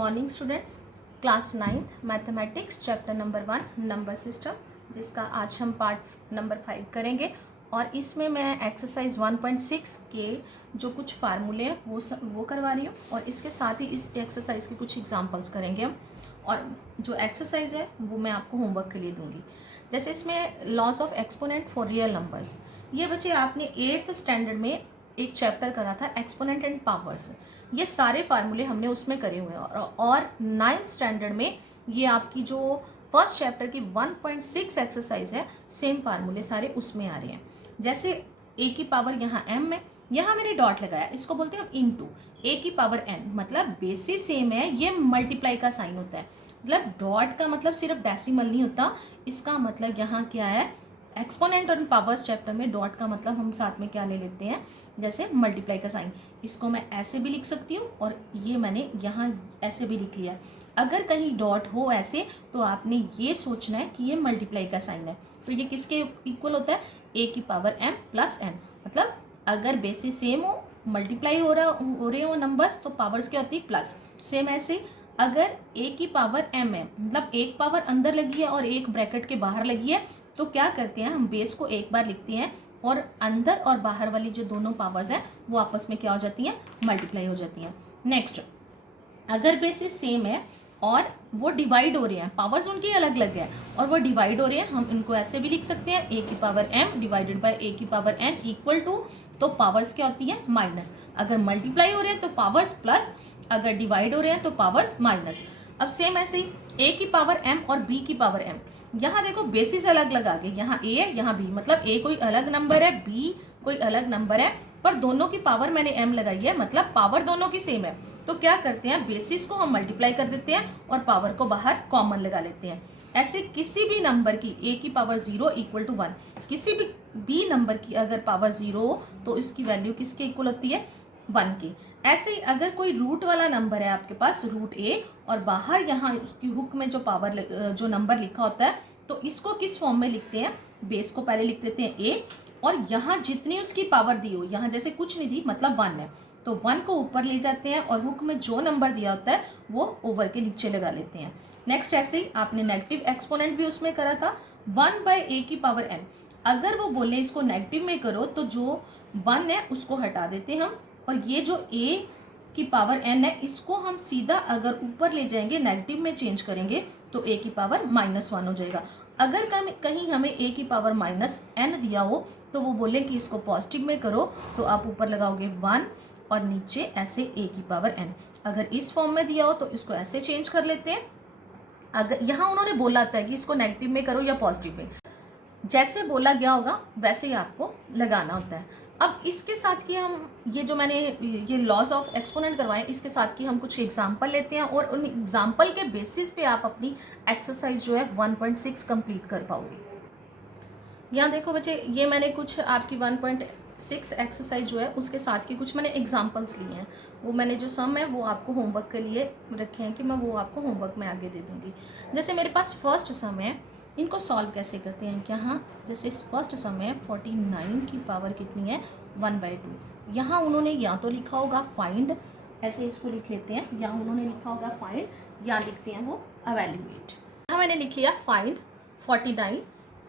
Morning students, class 9th mathematics chapter number 1 number system, जिसका आज हम पार्ट नंबर 5 करेंगे। और इसमें मैं एक्सरसाइज 1.6 के जो कुछ फार्मूले हैं वो करवा रही हूँ, और इसके साथ ही इस एक्सरसाइज के कुछ एग्जांपल्स करेंगे हम। और जो एक्सरसाइज है वो मैं आपको होमवर्क के लिए दूंगी। जैसे इसमें laws of exponent for real numbers, ये बच्चे आपने 8th स्टैंडर्ड में एक चैप्टर करा था एक्सपोनेंट एंड पावर्स। ये सारे फार्मूले हमने उसमें करे हुए हैं। और 9th स्टैंडर्ड में ये आपकी जो फर्स्ट चैप्टर की 1.6 एक्सरसाइज है, सेम फार्मूले सारे उसमें आ रहे हैं। जैसे a की पावर यहाँ m है, यहाँ मैंने डॉट लगाया, इसको बोलते हैं हम इनटू a की पावर n, मतलब बेसिस सेम है, ये मल्टीप्लाई का साइन होता है। मतलब डॉट का मतलब सिर्फ डेसिमल नहीं होता, इसका मतलब यहाँ क्या है, एक्सपोनेंट और पावर्स चैप्टर में डॉट का मतलब हम साथ में क्या ले लेते हैं, जैसे मल्टीप्लाई का साइन। इसको मैं ऐसे भी लिख सकती हूँ और ये मैंने यहाँ ऐसे भी लिख लिया। अगर कहीं डॉट हो ऐसे तो आपने ये सोचना है कि ये मल्टीप्लाई का साइन है। तो ये किसके इक्वल होता है, a की पावर m प्लस n। मतलब अगर बेसिस सेम हो, मल्टीप्लाई हो रहे हो नंबर्स, तो पावर्स क्या होती है, प्लस। सेम ऐसे अगर a की पावर m है, मतलब एक पावर अंदर लगी है और एक ब्रैकेट के बाहर लगी है, तो क्या करते हैं हम, बेस को एक बार लिखते हैं और अंदर और बाहर वाली जो दोनों पावर्स हैं वो आपस में क्या हो जाती हैं, मल्टीप्लाई हो जाती हैं। नेक्स्ट, अगर बेसिस सेम है और वो डिवाइड हो रहे हैं, पावर्स उनकी अलग अलग है और वो डिवाइड हो रहे हैं, हम इनको ऐसे भी लिख सकते हैं, a की power m divided by a की पावर n इक्वल टू, तो पावर्स क्या होती है, माइनस। अगर मल्टीप्लाई हो रहे हैं तो पावर्स प्लस, अगर डिवाइड हो रहे हैं तो पावर्स माइनस। अब सेम ऐसे ही a की पावर m और b की पावर m, यहाँ देखो बेसिस अलग अलग आ गए, यहाँ a है यहाँ b, मतलब a कोई अलग नंबर है, b कोई अलग नंबर है, पर दोनों की पावर मैंने m लगाई है, मतलब पावर दोनों की सेम है। तो क्या करते हैं, बेसिस को हम मल्टीप्लाई कर देते हैं और पावर को बाहर कॉमन लगा लेते हैं। ऐसे किसी भी नंबर की a की पावर 0 इक्वल टू 1, किसी भी नंबर की अगर पावर 0 हो तो इसकी वैल्यू किसके इक्वल होती है, 1 की। ऐसे ही अगर कोई रूट वाला नंबर है आपके पास, रूट a, और बाहर यहाँ उसकी हुक में जो पावर जो नंबर लिखा होता है, तो इसको किस फॉर्म में लिखते हैं, बेस को पहले लिख देते हैं a, और यहाँ जितनी उसकी पावर दी हो, यहाँ जैसे कुछ नहीं दी मतलब 1 है, तो 1 को ऊपर ले जाते हैं और हुक में जो नंबर दिया होता है वो ओवर के नीचे लगा लेते हैं। नेक्स्ट, ऐसे ही आपने नेगेटिव एक्सपोनेंट भी उसमें करा था, 1/a की पावर n। अगर वो बोले इसको नेगेटिव में करो तो जो 1 है उसको हटा देते हैं हम, और ये जो a की पावर n है इसको हम सीधा अगर ऊपर ले जाएंगे, नेगेटिव में चेंज करेंगे तो a की पावर -1 हो जाएगा। अगर कहीं हमें a की पावर -n दिया हो तो वो बोले कि इसको पॉजिटिव में करो, तो आप ऊपर लगाओगे 1 और नीचे ऐसे a की पावर n। अगर इस फॉर्म में दिया हो तो इसको ऐसे चेंज कर लेते हैं। अगर यहाँ उन्होंने बोला था कि इसको नेगेटिव में करो या पॉजिटिव में, जैसे बोला गया होगा वैसे ही आपको लगाना होता है। अब इसके साथ की हम ये जो मैंने ये लॉज ऑफ एक्सपोनेंट करवाए, इसके साथ की हम कुछ एग्जांपल लेते हैं और उन एग्जांपल के बेसिस पे आप अपनी एक्सरसाइज जो है 1.6 कंप्लीट कर पाओगे। यहाँ देखो बच्चे, ये मैंने कुछ आपकी 1.6 एक्सरसाइज जो है उसके साथ की कुछ मैंने एग्जांपल्स लिए हैं। वो मैंने जो सम है वो आपको होमवर्क के लिए रखे हैं कि मैं वो आपको होमवर्क में आगे दे दूँगी। जैसे मेरे पास फर्स्ट सम है, इनको सॉल्व कैसे करते हैं, यहाँ जैसे इस फर्स्ट सम है 49 की पावर कितनी है, 1/2। यहाँ उन्होंने या तो लिखा होगा फाइंड, ऐसे इसको लिख लेते हैं, या उन्होंने लिखा होगा फाइंड, या लिखते हैं वो एवेल्यूएट। यहाँ मैंने लिख लिया फाइंड 49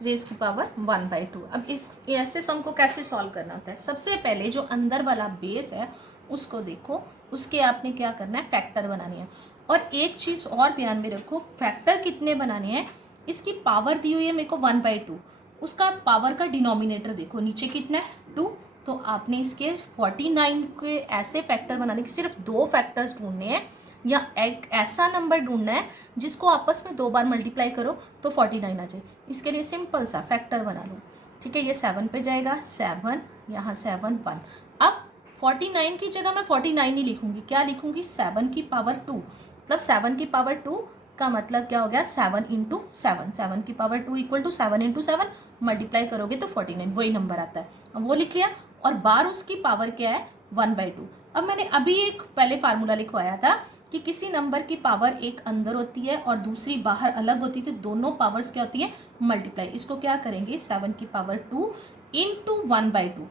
रेज की पावर 1/2। अब इस ऐसे सम को कैसे सॉल्व करना होता है, सबसे पहले जो अंदर वाला बेस है उसको देखो, उसके आपने क्या करना है, फैक्टर बनानी है। और एक चीज़ और ध्यान में रखो, फैक्टर कितने बनाने हैं, इसकी पावर दी हुई है मेरे को 1/2, उसका पावर का डिनोमिनेटर देखो नीचे कितना है, 2। तो आपने इसके 49 के ऐसे फैक्टर बनाने के सिर्फ 2 फैक्टर्स ढूंढने हैं, या एक ऐसा नंबर ढूंढना है जिसको आपस में 2 बार मल्टीप्लाई करो तो 49 आ जाए। इसके लिए सिंपल सा फैक्टर बना लो, ठीक है। ये 7 पे जाएगा, 7, यहाँ 7 1। अब 49 की जगह मैं 49 ही लिखूंगी, क्या लिखूंगी, 7 की पावर 2। मतलब 7 की पावर 2 का मतलब क्या हो गया, 7 × 7, 7 की पावर 2 इक्वल टू 7 × 7, मल्टीप्लाई करोगे तो 49, वही नंबर आता है। अब वो लिख लिया, और बार उसकी पावर क्या है, 1/2। अब मैंने अभी एक पहले फार्मूला लिखवाया था कि किसी नंबर की पावर एक अंदर होती है और दूसरी बाहर अलग होती है, तो दोनों पावर्स क्या होती है, मल्टीप्लाई। इसको क्या करेंगे, 7 की पावर 2 × 1/2,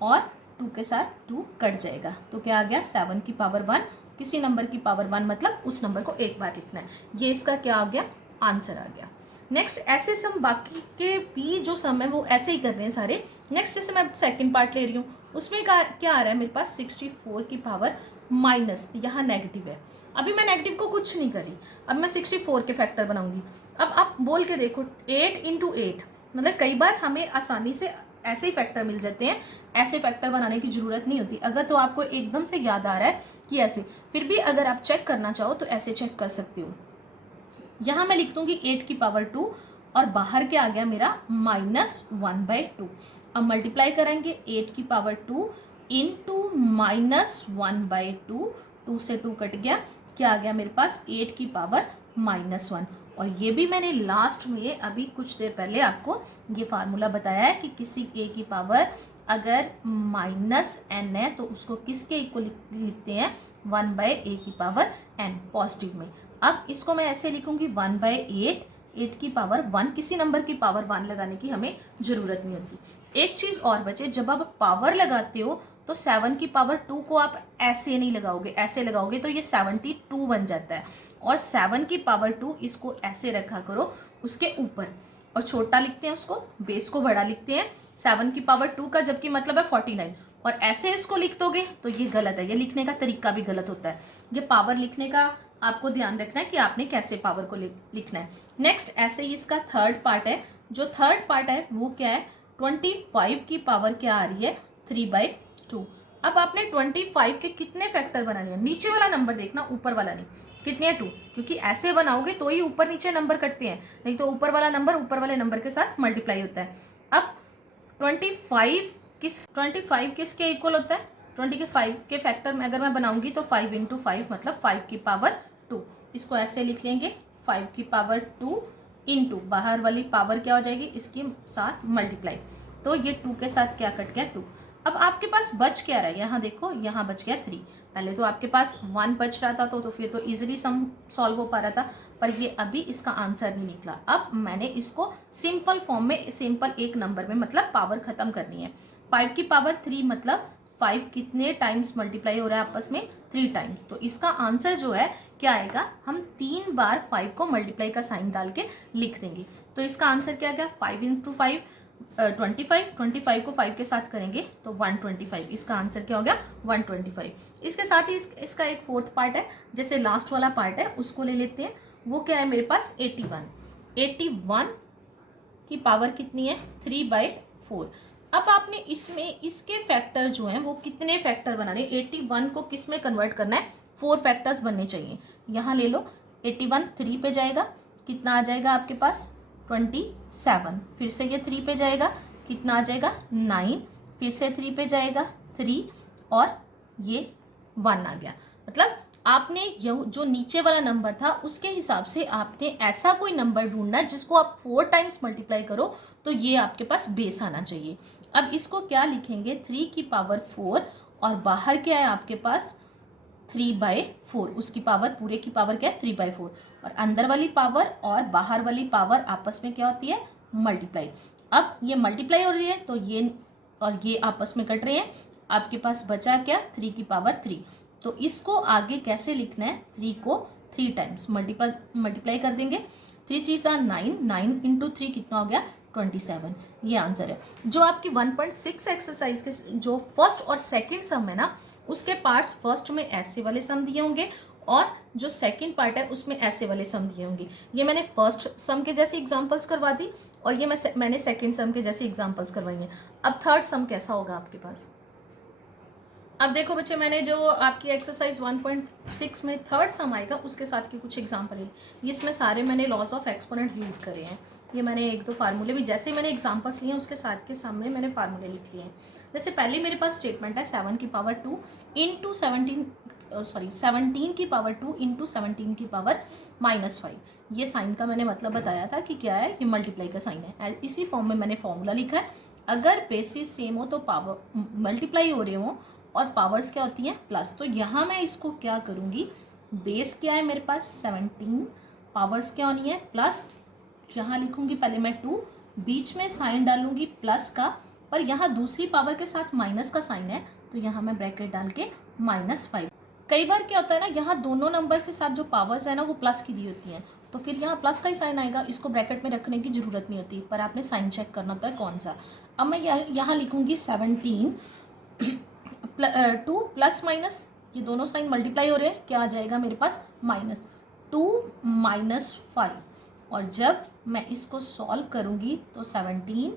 और 2 के साथ 2 कट जाएगा, तो क्या आ गया, 7 की पावर 1 किसी नंबर की पावर 1 मतलब उस नंबर को एक बार लिखना है। ये इसका क्या आ गया, आंसर आ गया। नेक्स्ट ऐसे सम बाकी के भी जो सम है वो ऐसे ही कर रहे हैं सारे। नेक्स्ट जैसे मैं सेकंड पार्ट ले रही हूँ, उसमें क्या आ रहा है मेरे पास 64 की पावर माइनस, यहाँ नेगेटिव है। अभी मैं नेगेटिव को कुछ नहीं करी, अब मैं 64 के फैक्टर बनाऊंगी। अब आप बोल के देखो 8 इंटू 8, मतलब कई बार हमें आसानी से ऐसे ही फैक्टर मिल जाते हैं, ऐसे फैक्टर बनाने की ज़रूरत नहीं होती। अगर तो आपको एकदम से याद आ रहा है कि ऐसे, फिर भी अगर आप चेक करना चाहो तो ऐसे चेक कर सकते हो। यहाँ मैं लिख दूंगी 8 की पावर 2 और बाहर क्या आ गया मेरा -1/2। अब मल्टीप्लाई करेंगे 8 की पावर 2 इंटू -1/2, 2 से 2 कट गया, क्या आ गया मेरे पास 8 की पावर -1। और ये भी मैंने लास्ट में अभी कुछ देर पहले आपको ये फार्मूला बताया है कि किसी a की पावर अगर -n है तो उसको किसके इक्वल लिखते हैं, 1/a की पावर n पॉजिटिव में। अब इसको मैं ऐसे लिखूंगी 1/8, 8 की पावर 1, किसी नंबर की पावर 1 लगाने की हमें ज़रूरत नहीं होती। एक चीज़ और बचे, जब आप पावर लगाते हो तो 7 की पावर 2 को आप ऐसे नहीं लगाओगे, ऐसे लगाओगे तो ये 72 बन जाता है। और 7 की पावर 2 इसको ऐसे रखा करो उसके ऊपर, और छोटा लिखते हैं उसको, बेस को बड़ा लिखते हैं 7 की पावर 2 का, जबकि मतलब है 49। और ऐसे इसको लिख दोगे तो ये गलत है, ये लिखने का तरीका भी गलत होता है। ये पावर लिखने का आपको ध्यान रखना है कि आपने कैसे पावर को लिखना है। नेक्स्ट ऐसे ही इसका थर्ड पार्ट है, जो थर्ड पार्ट है वो क्या है, 25 की पावर क्या आ रही है, 3/2। अब आपने 25 के कितने फैक्टर बनाने हैं, नीचे वाला नंबर देखना, ऊपर वाला नहीं। कितने हैं, 2, क्योंकि ऐसे बनाओगे तो ही ऊपर नीचे नंबर कटते हैं, नहीं तो ऊपर वाला नंबर ऊपर वाले नंबर के साथ मल्टीप्लाई होता है। अब 25 किसके इक्वल होता है, 25 के फैक्टर में अगर मैं बनाऊंगी तो 5 इंटू 5 मतलब 5 की पावर 2। इसको ऐसे लिख लेंगे 5 की पावर 2 इंटू बाहर वाली पावर क्या हो जाएगी, इसके साथ मल्टीप्लाई, तो ये 2 के साथ क्या कट गया, 2। अब आपके पास बच क्या रहा है, यहाँ देखो, यहाँ बच गया 3। पहले तो आपके पास 1 बच रहा था तो फिर तो इजीली सम सॉल्व हो पा रहा था, पर ये अभी इसका आंसर नहीं निकला। अब मैंने इसको सिंपल फॉर्म में, सिंपल एक नंबर में, मतलब पावर खत्म करनी है। 5 की पावर 3 मतलब 5 कितने टाइम्स मल्टीप्लाई हो रहा है आपस में, 3 टाइम्स। तो इसका आंसर जो है क्या आएगा, हम 3 बार 5 को मल्टीप्लाई का साइन डाल के लिख देंगे। तो इसका आंसर क्या गया, 5 इंटू 5 25 को 5 के साथ करेंगे तो 125। इसका आंसर क्या हो गया, 125। इसके साथ ही इसका एक फोर्थ पार्ट है, जैसे लास्ट वाला पार्ट है उसको ले लेते हैं। वो क्या है मेरे पास 81 की पावर कितनी है, 3/4। अब आपने इसमें इसके फैक्टर जो हैं वो कितने फैक्टर बनाने, 81 को किस में कन्वर्ट करना है, 4 फैक्टर्स बनने चाहिए। यहाँ ले लो 81 3 पे जाएगा, कितना आ जाएगा आपके पास 27। फिर से ये 3 पे जाएगा, कितना आ जाएगा 9। फिर से 3 पे जाएगा 3 और ये 1 आ गया। मतलब आपने जो नीचे वाला नंबर था उसके हिसाब से आपने ऐसा कोई नंबर ढूंढना है जिसको आप 4 टाइम्स मल्टीप्लाई करो तो ये आपके पास बेस आना चाहिए। अब इसको क्या लिखेंगे, 3 की पावर 4 और बाहर क्या है आपके पास 3/4, उसकी पावर, पूरे की पावर क्या है 3/4, और अंदर वाली पावर और बाहर वाली पावर आपस में क्या होती है, मल्टीप्लाई। अब ये मल्टीप्लाई हो रही है तो ये और ये आपस में कट रहे हैं, आपके पास बचा क्या 3 की पावर 3। तो इसको आगे कैसे लिखना है, 3 को 3 टाइम्स मल्टीप्लाई कर देंगे, 3 3 सा 9, 9 इंटू 3 कितना हो गया 27। ये आंसर है। जो आपकी 1.6 एक्सरसाइज के जो फर्स्ट और सेकंड सम है ना, उसके पार्ट्स फर्स्ट में ऐसे वाले सम दिए होंगे और जो सेकंड पार्ट है उसमें ऐसे वाले सम दिए होंगे। ये मैंने फर्स्ट सम के जैसी एग्जांपल्स करवा दी और ये मैंने सेकंड सम के जैसी एग्जांपल्स करवाई हैं। अब थर्ड सम कैसा होगा आपके पास। अब देखो बच्चे, मैंने जो आपकी एक्सरसाइज 1.6 में थर्ड सम आएगा उसके साथ की कुछ एग्जांपल है। इसमें सारे मैंने लॉज ऑफ एक्सपोनेंट यूज़ करे हैं। ये मैंने 1-2 फार्मूले भी, जैसे मैंने एग्जांपल्स लिए हैं उसके साथ के सामने मैंने फार्मूले लिख लिए हैं। जैसे पहले मेरे पास स्टेटमेंट है 7 की पावर 2 इंटू 17 की पावर 2 इंटू 17 की पावर -5। ये साइन का मैंने मतलब बताया था कि क्या है, ये मल्टीप्लाई का साइन है। इसी फॉर्म में मैंने फॉर्मूला लिखा है। अगर बेसिस सेम हो तो पावर मल्टीप्लाई हो रहे हो और पावर्स क्या होती हैं प्लस, तो यहाँ मैं इसको क्या करूँगी, बेस क्या है मेरे पास 17, पावर्स क्या होनी है प्लस, यहाँ लिखूँगी पहले मैं 2, बीच में साइन डालूँगी प्लस का, पर यहाँ दूसरी पावर के साथ माइनस का साइन है तो यहाँ मैं ब्रैकेट डाल के -5। कई बार क्या होता है ना, यहाँ दोनों नंबर के साथ जो पावर्स है ना वो प्लस की दी होती हैं, तो फिर यहाँ प्लस का ही साइन आएगा, इसको ब्रैकेट में रखने की ज़रूरत नहीं होती, पर आपने साइन चेक करना होता है कौन सा। अब मैं यहाँ लिखूँगी 17 2 प्लस माइनस, ये दोनों साइन मल्टीप्लाई हो रहे हैं, क्या आ जाएगा मेरे पास -2 -5। और जब मैं इसको सॉल्व करूँगी तो 17,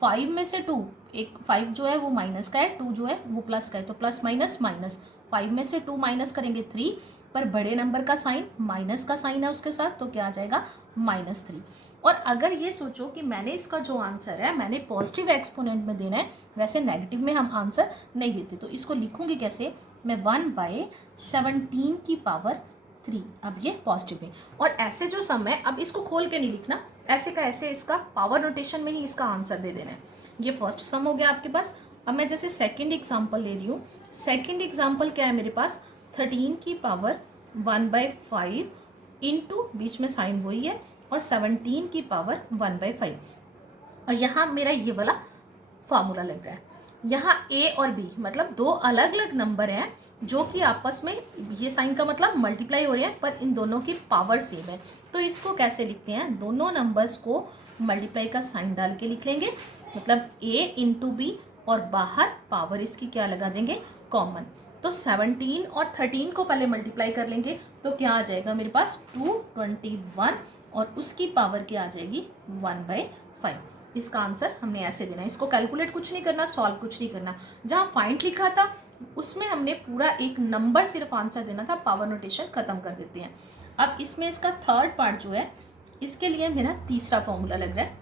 5 में से 2, एक 5 जो है वो माइनस का है, 2 जो है वो प्लस का है, तो प्लस माइनस माइनस, 5 में से 2 माइनस करेंगे 3, पर बड़े नंबर का साइन माइनस का साइन है उसके साथ, तो क्या आ जाएगा -3। और अगर ये सोचो कि मैंने इसका जो आंसर है मैंने पॉजिटिव एक्सपोनेंट में देना है, वैसे नेगेटिव में हम आंसर नहीं देते, तो इसको लिखूंगी कैसे, मैं 1/17 की पावर 3, अब ये पॉजिटिव है। और ऐसे जो सम है, अब इसको खोल के नहीं लिखना, ऐसे का ऐसे इसका पावर नोटेशन में ही इसका आंसर दे देना है। ये फर्स्ट सम हो गया आपके पास। अब मैं जैसे सेकंड एग्जांपल ले रही हूँ। सेकंड एग्जांपल क्या है मेरे पास, 13 की पावर 1/5 इंटू, बीच में साइन वही है, और 17 की पावर 1/5। और यहाँ मेरा ये वाला फार्मूला लग रहा है। यहाँ ए और बी मतलब दो अलग अलग नंबर हैं जो कि आपस में, ये साइन का मतलब मल्टीप्लाई हो रहे हैं, पर इन दोनों की पावर सेम है। तो इसको कैसे लिखते हैं, दोनों नंबर्स को मल्टीप्लाई का साइन डाल के लिख लेंगे, मतलब ए इंटू बी, और बाहर पावर इसकी क्या लगा देंगे, कॉमन। तो 17 और 13 को पहले मल्टीप्लाई कर लेंगे, तो क्या आ जाएगा मेरे पास 221, और उसकी पावर क्या आ जाएगी 1/5। इसका आंसर हमने ऐसे देना है। इसको कैलकुलेट कुछ नहीं करना, सॉल्व कुछ नहीं करना। जहाँ फाइंड लिखा था उसमें हमने पूरा एक नंबर सिर्फ आंसर देना था, पावर नोटेशन खत्म कर देते हैं। अब इसमें इसका थर्ड पार्ट जो है, इसके लिए मेरा तीसरा फॉर्मूला लग रहा है।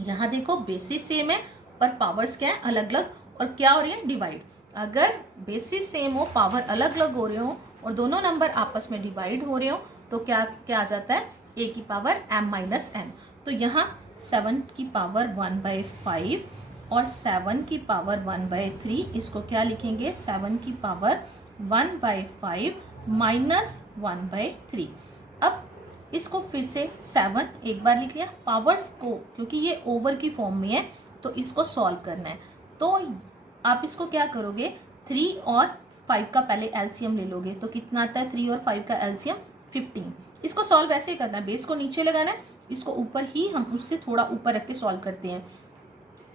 यहाँ देखो बेसिस सेम है पर पावर्स क्या है अलग अलग, और क्या हो रही है, डिवाइड। अगर बेसिस सेम हो, पावर अलग अलग हो रहे हो, और दोनों नंबर आपस में डिवाइड हो रहे हो, तो क्या क्या आ जाता है, a की पावर m-n। तो यहाँ 7 की पावर 1/5 और 7 की पावर 1/3, इसको क्या लिखेंगे, 7 की पावर 1/5 माइनस 1/3। अब इसको फिर से 7 एक बार लिख लिया, पावर्स को क्योंकि ये ओवर की फॉर्म में है तो इसको सॉल्व करना है। तो आप इसको क्या करोगे, 3 और 5 का पहले एलसीएम ले लोगे, तो कितना आता है 3 और 5 का एलसीएम 15। इसको सॉल्व ऐसे करना है, बेस को नीचे लगाना है, इसको ऊपर ही हम उससे थोड़ा ऊपर रख के सॉल्व करते हैं।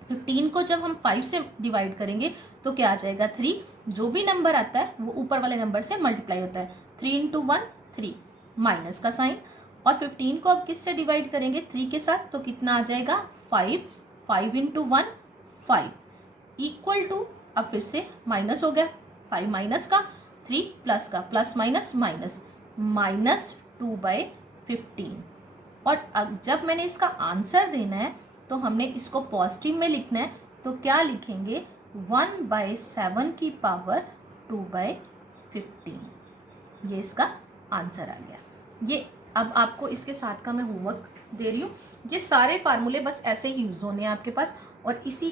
15 को जब हम 5 से डिवाइड करेंगे तो क्या आ जाएगा 3, जो भी नंबर आता है वो ऊपर वाले नंबर से मल्टीप्लाई होता है। 3 × 1 3, माइनस का साइन। और 15 को अब किससे डिवाइड करेंगे, 3 के साथ, तो कितना आ जाएगा 5, 5 × 1 5 इक्वल टू, अब फिर से माइनस हो गया, 5 माइनस का, 3 प्लस का, प्लस माइनस माइनस, -2/15। और अब जब मैंने इसका आंसर देना है तो हमने इसको पॉजिटिव में लिखना है, तो क्या लिखेंगे 1/7 की पावर 2/15। ये इसका आंसर आ गया। ये अब आपको इसके साथ का मैं होमवर्क दे रही हूँ। ये सारे फार्मूले बस ऐसे ही यूज़ होने हैं आपके पास, और इसी के